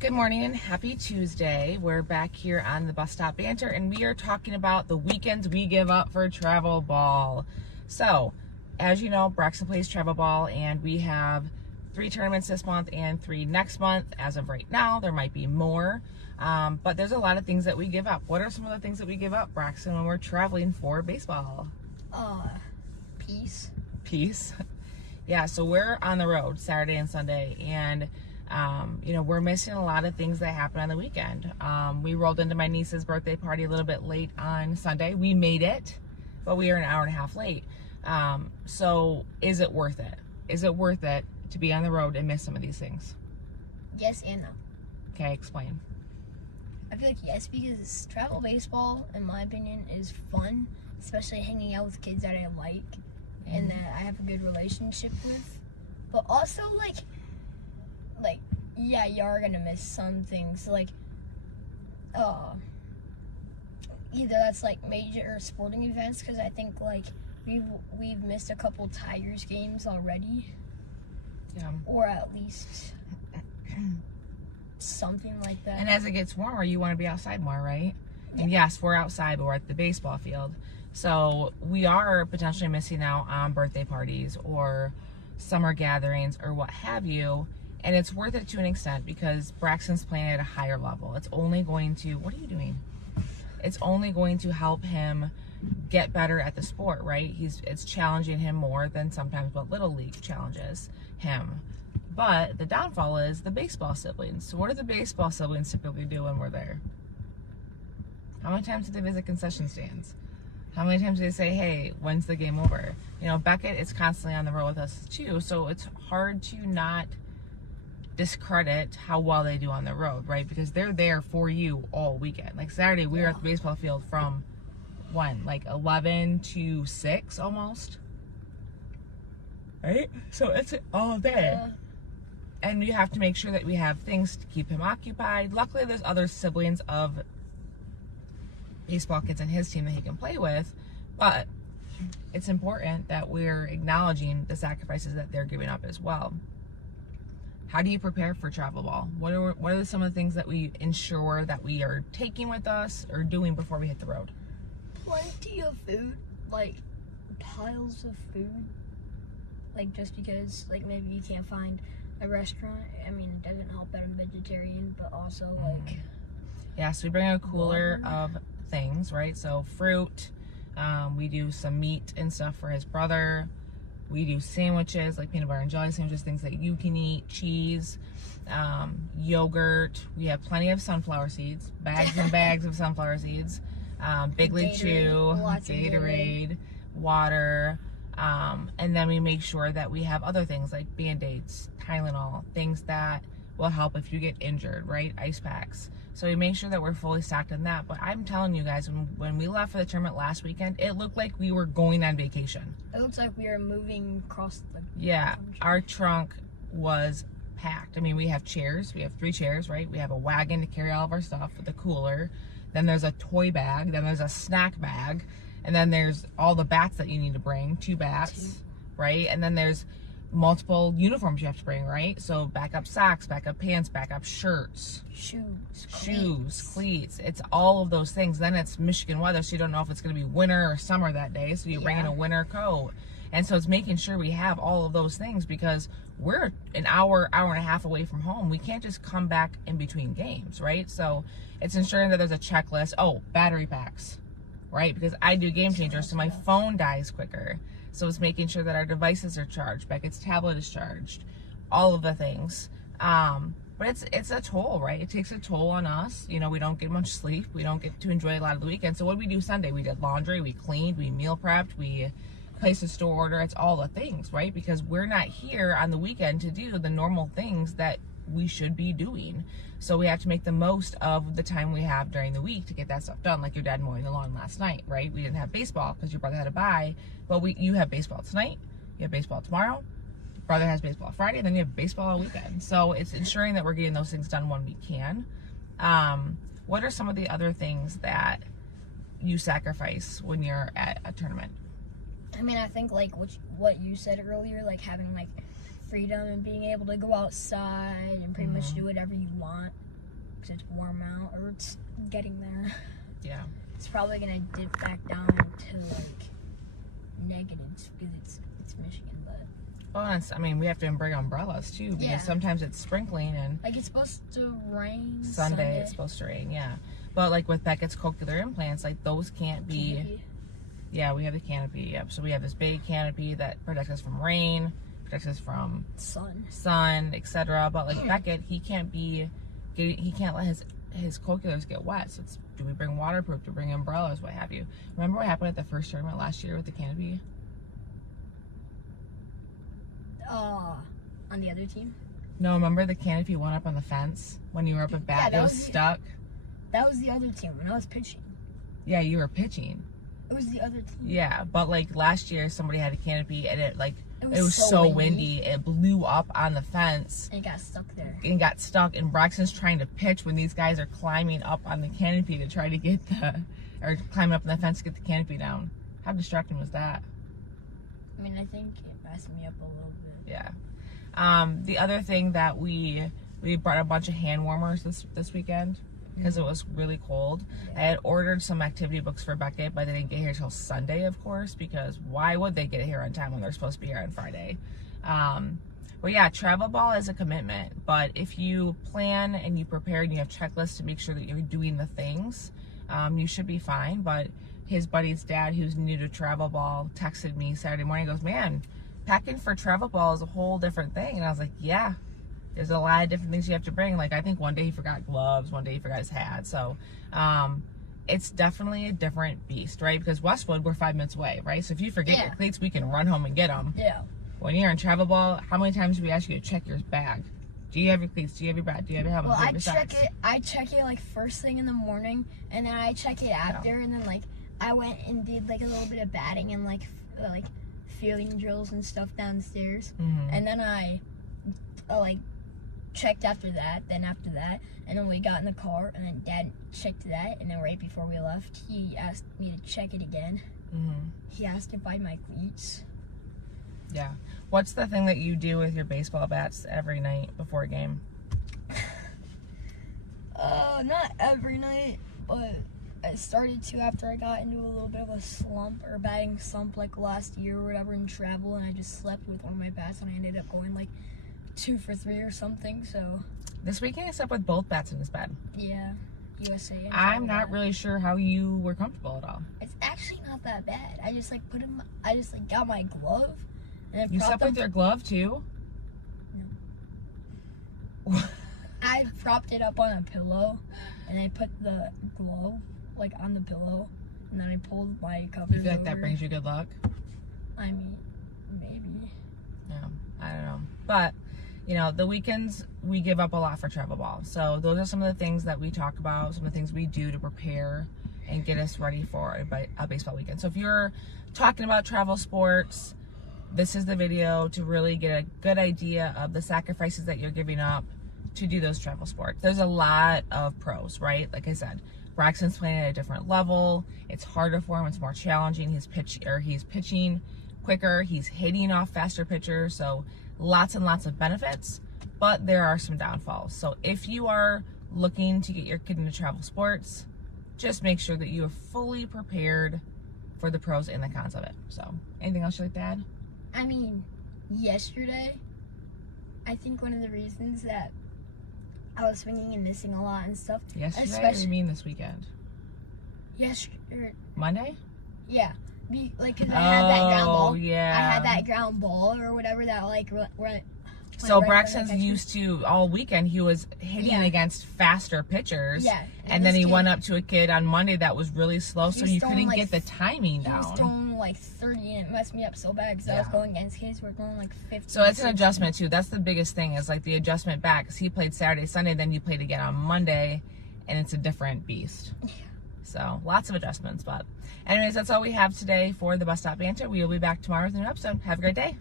Good morning and happy Tuesday. We're back here on the Bus Stop Banter and we are talking about the weekends we give up for travel ball. So, as you know, Braxton plays travel ball and we have 3 tournaments this month and 3 next month. As of right now, there might be more, but there's a lot of things that we give up. What are some of the things that we give up, Braxton, when we're traveling for baseball? Peace. Peace. Yeah, so we're on the road Saturday and Sunday, and we're missing a lot of things that happen on the weekend. We rolled into my niece's birthday party a little bit late on Sunday. We made it, but we are an hour and a half late. So is it worth it? Is it worth it to be on the road and miss some of these things? Yes and no. Okay, explain. I feel like yes, because travel baseball, in my opinion, is fun, especially hanging out with kids that I like and that I have a good relationship with. But also, yeah, you are gonna miss some things, either that's major sporting events, because I think we've missed a couple Tigers games already. Yeah. Or at least something like that. And as it gets warmer, you want to be outside more, right? Yeah. And yes, we're outside, but we're at the baseball field. So we are potentially missing out on birthday parties or summer gatherings or what have you. And it's worth it to an extent because Braxton's playing at a higher level. It's only going to, what are you doing? It's only going to help him get better at the sport, right? It's challenging him more than sometimes what Little League challenges him. But the downfall is the baseball siblings. So what do the baseball siblings typically do when we're there? How many times do they visit concession stands? How many times do they say, hey, when's the game over? You know, Beckett is constantly on the road with us too, so it's hard to not discredit how well they do on the road, right? Because they're there for you all weekend. Like Saturday, we were at the baseball field from when? 11 to 6 almost. Right? So it's all day. And we have to make sure that we have things to keep him occupied. Luckily, there's other siblings of baseball kids in his team that he can play with, but it's important that we're acknowledging the sacrifices that they're giving up as well. How do you prepare for travel ball? What are some of the things that we ensure that we are taking with us or doing before we hit the road? Plenty of food, piles of food. Just because, maybe you can't find a restaurant. I mean, it doesn't help that I'm vegetarian, but also, Yeah, so we bring a cooler of things, right? So fruit, we do some meat and stuff for his brother. We do sandwiches, like peanut butter and jelly sandwiches, things that you can eat, cheese, yogurt. We have plenty of sunflower seeds, bags and bags of sunflower seeds, Big League Chew, Gatorade, water, and then we make sure that we have other things like Band-Aids, Tylenol, things that will help if you get injured, right? Ice packs. So we make sure that we're fully stocked in that. But I'm telling you guys, when we left for the tournament last weekend, it looked like we were going on vacation. It looks like we were moving across the country. Our trunk was packed. I mean, we have chairs. We have 3 chairs, right? We have a wagon to carry all of our stuff with a cooler. Then there's a toy bag. Then there's a snack bag. And then there's all the bats that you need to bring, 2 bats, right? And then there's multiple uniforms you have to bring, right? So backup socks, backup pants, backup shirts, shoes, cleats. It's all of those things. Then it's Michigan weather, so you don't know if it's going to be winter or summer that day, so you bring in a winter coat. And so it's making sure we have all of those things because we're an hour and a half away from home. We can't just come back in between games, right? So it's ensuring that there's a checklist. Oh, battery packs, right? Because I do Game Changers, so my phone dies quicker. So it's making sure that our devices are charged, Beckett's tablet is charged, all of the things. But it's a toll, right? It takes a toll on us. You know, we don't get much sleep. We don't get to enjoy a lot of the weekend. So what did we do Sunday? We did laundry, we cleaned, we meal prepped, we placed a store order. It's all the things, right? Because we're not here on the weekend to do the normal things that we should be doing. So we have to make the most of the time we have during the week to get that stuff done, like your dad mowing the lawn last night, right? We didn't have baseball because your brother had a bye, but you have baseball tonight, you have baseball tomorrow, your brother has baseball Friday, then you have baseball all weekend. So it's ensuring that we're getting those things done when we can. What are some of the other things that you sacrifice when you're at a tournament? I mean, I think what you said earlier, having freedom and being able to go outside and pretty much do whatever you want. because it's warm out, or it's getting there. Yeah. It's probably gonna dip back down to like negatives because it's Michigan, but Well, I mean, we have to bring umbrellas too because Yeah. sometimes it's sprinkling and like it's supposed to rain Sunday it's supposed to rain, yeah. But like with Beckett's cochlear implants, like those can't be. Canopy. Yeah, we have the canopy. Yep. So we have this big canopy that protects us from rain, protects us from sun, etc. But like Beckett, he can't let his cochlears get wet. So do we bring waterproof? Do we bring umbrellas? What have you? Remember what happened at the first tournament last year with the canopy? On the other team? No, remember the canopy went up on the fence when you were up at bat? Yeah, it was stuck. That was the other team when I was pitching. Yeah, you were pitching. It was the other team. Yeah, but like last year, somebody had a canopy and it was so windy. It blew up on the fence. And it got stuck there. And Braxton's trying to pitch when these guys are climbing up on the canopy to try to get or climbing up on the fence to get the canopy down. How distracting was that? I mean, I think it messed me up a little bit. Yeah. The other thing that we brought a bunch of hand warmers this weekend because it was really cold. Yeah. I had ordered some activity books for Beckett, but they didn't get here till Sunday, of course, because why would they get here on time when they're supposed to be here on Friday? Well, yeah, travel ball is a commitment, but if you plan and you prepare and you have checklists to make sure that you're doing the things, you should be fine. But his buddy's dad, who's new to travel ball, texted me Saturday morning. He goes, "Man, packing for travel ball is a whole different thing." And I was like, "Yeah, there's a lot of different things you have to bring." Like I think one day he forgot gloves, one day he forgot his hat. So it's definitely a different beast, right? Because Westwood, we're 5 minutes away, right? So if you forget your cleats, we can run home and get them. Yeah. When you're in travel ball, how many times do we ask you to check your bag? Do you have your cleats? Do you have your bat? Do you have your helmet? Well, I check it like first thing in the morning, and then I check it after, and then like I went and did like a little bit of batting and like fielding drills and stuff downstairs, and then I like checked after that. Then after that, and then we got in the car, and then Dad checked that, and then right before we left, he asked me to check it again. He asked if I had my cleats. Yeah. What's the thing that you do with your baseball bats every night before a game? Not every night, but I started to after I got into a little bit of a slump or batting slump like last year or whatever in travel, and I just slept with one of my bats, and I ended up going like 2 for 3 or something. So this weekend I slept with both bats in this bed. Yeah, USA. I'm not really sure how you were comfortable at all. It's actually not that bad. I just like got my glove. And you slept with your glove too? No. I propped it up on a pillow, and I put the glove like on the pillow, and then I pulled my covers. You feel like over. that brings you good luck? I mean, maybe. No, I don't know. But you know, the weekends we give up a lot for travel ball. So those are some of the things that we talk about, some of the things we do to prepare and get us ready for a baseball weekend. So if you're talking about travel sports, this is the video to really get a good idea of the sacrifices that you're giving up to do those travel sports. There's a lot of pros, right? Like I said, Braxton's playing at a different level. It's harder for him. It's more challenging. He's pitching quicker. He's hitting off faster pitchers. So lots and lots of benefits, but there are some downfalls. So if you are looking to get your kid into travel sports, just make sure that you are fully prepared for the pros and the cons of it. So anything else you'd like to add? I mean, yesterday, I think one of the reasons that I was swinging and missing a lot and stuff. Yesterday, or you mean this weekend? Yesterday. Monday? Yeah. Cause I had that ground ball. Yeah. I had that ground ball or whatever that went. So Braxton's used to all weekend he was hitting against faster pitchers. Yeah. And then he went up to a kid on Monday that was really slow, so you couldn't get the timing down. He was throwing like 30 and it messed me up so bad because I was going against kids who were throwing like 50. So it's an adjustment too. That's the biggest thing is like the adjustment back because he played Saturday, Sunday, then you played again on Monday, and it's a different beast. Yeah. So lots of adjustments, but anyways, that's all we have today for the Bus Stop Banter. We will be back tomorrow with a new episode. Have a great day.